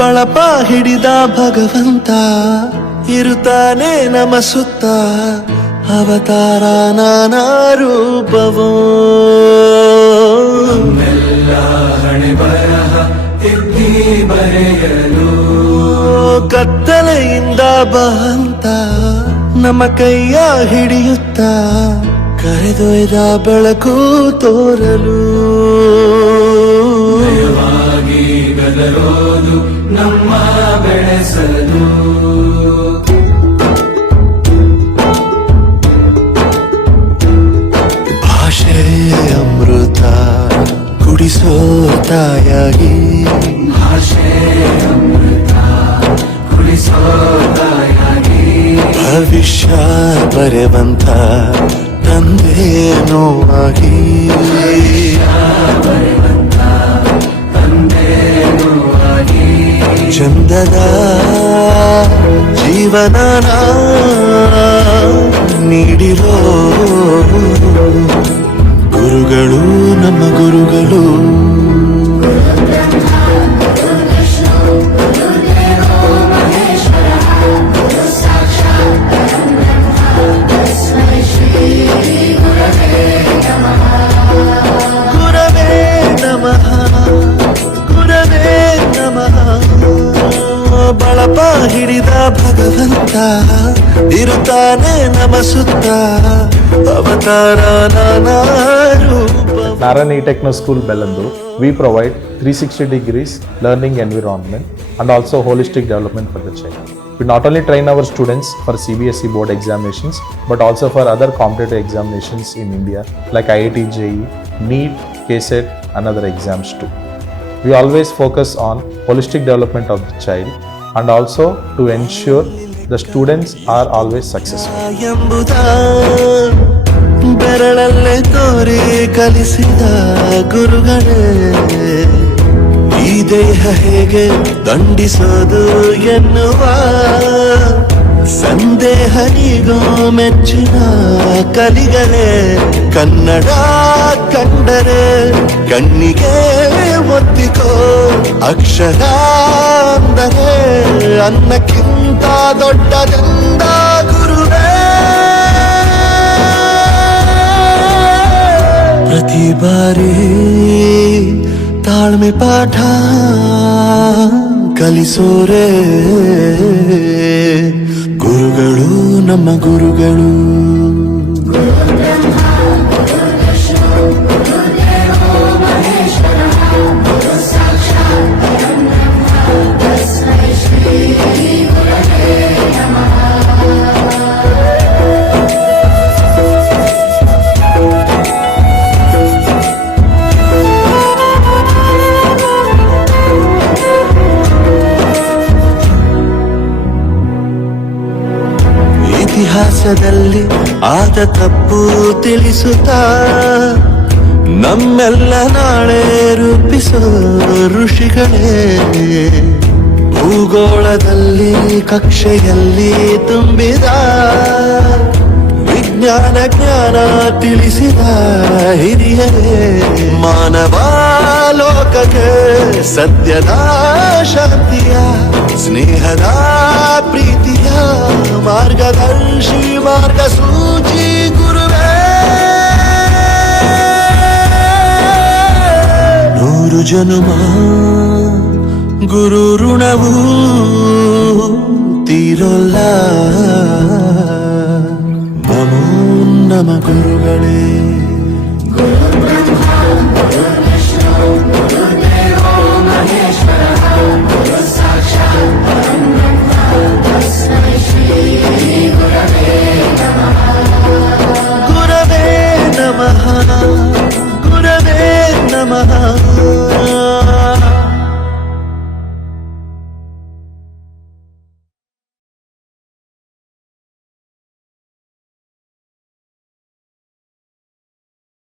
ಬಳಪ ಹಿಡಿದ ಭಗವಂತ ಇರುತ್ತಾನೆ ನಮ ಸುತ್ತ ಅವತಾರ ನಾನಾ ರೂಪವೋ ಹಣೆ ಬರಹ ತಿದ್ದಿ ಬರೆಯಲು ಕತ್ತಲೆಯಿಂದ ಬಂತ ನಮ್ಮ ಕೈಯ ಹಿಡಿಯುತ್ತ ಕರೆದೊಯ್ದ ಬೆಳಕು ತೋರಲು ಭಯವಾಗಿ ಗದರೋದು ನಮ್ಮ ಬೆಳೆಸಲು ಭಾಷೆ ಅಮೃತ ಕುಡಿಸೋ ತಾಯಾಗಿ ಭಾಷೆ ಅಮೃತ ಕುಡಿಸೋ ತಾಯಾಗಿ ಭವಿಷ್ಯ ಬರೆವಂತ ತಂದೇನೋ ಆಗಿ ತಂದೇನೂ ಆಗಿ ಚಂದದ ಜೀವನ ನೀಡಿರೋ ಗುರುಗಳು ನಮ್ಮ ಗುರುಗಳು ಗುರವೇ ನಮಃ ಗುರವೇ ನಮಃ ಬಳಪ ಹಿಡಿದ ಭಗವಂತ ಇರುತ್ತಾನೆ ನಮ ಸುತ್ತ ಅವತಾರ ನಾನಾ ರೂಪ Narayan E-Techno School, Bellandur, we provide 360 degrees learning environment and also holistic development for the child. We not only train our students for CBSE board examinations, but also for other competitive examinations in India like IIT JEE, NEET, KCET and other exams too. We always focus on holistic development of the child and also to ensure the students are always successful. ಎಂಬುದ ಬೆರಳಲ್ಲೇ ತೋರಿ ಕಲಿಸಿದ ಗುರುಗಳೇ ಈ ದೇಹ ಹೇಗೆ ದಂಡಿಸೋದು ಎನ್ನುವ ಸಂದೇಹನಿಗೋ ಮೆಚ್ಚಿನ ಕಲಿಗಳೇ ಕನ್ನಡ ಕಂಡರೆ ಕಣ್ಣಿಗೆ ಒತ್ತಿಕೋ ಅಕ್ಷರ ಅಂದರೆ ಅನ್ನಕ್ಕಿಂತ ದೊಡ್ಡದೆಂದ ಗುರುವೇ ಪ್ರತಿ ಬಾರಿ ತಾಳ್ಮೆ ಪಾಠ ಕಲಿಸೋರೆ ಗುರುಗಳು ನಮ್ಮ ಗುರುಗಳು ಇತಿಹಾಸದಲ್ಲಿ ಆದ ತಪ್ಪು ತಿಳಿಸುತ್ತಾ ನಮ್ಮೆಲ್ಲ ನಾಳೆ ರೂಪಿಸೋ ಋಷಿಗಳೇ ಭೂಗೋಳದಲ್ಲಿ ಕಕ್ಷೆಯಲ್ಲಿ ತುಂಬಿದ ವಿಜ್ಞಾನ ಜ್ಞಾನ ತಿಳಿಸಿದ ಹಿರಿಯರೇ ಮಾನವ ಲೋಕಕ್ಕೆ ಸತ್ಯದ ಶಾಂತಿಯ ಸ್ನೇಹದ ಪ್ರೀತಿಯ ಮಾರ್ಗದರ್ಶಿ ಮಾರ್ಗಸೂಚಿ ಗುರುವೇ ನೂರು ಜನುಮ ಗುರು ಋಣವು ತೀರೋಲ್ಲ ನಮೋ ನಮ ಗುರು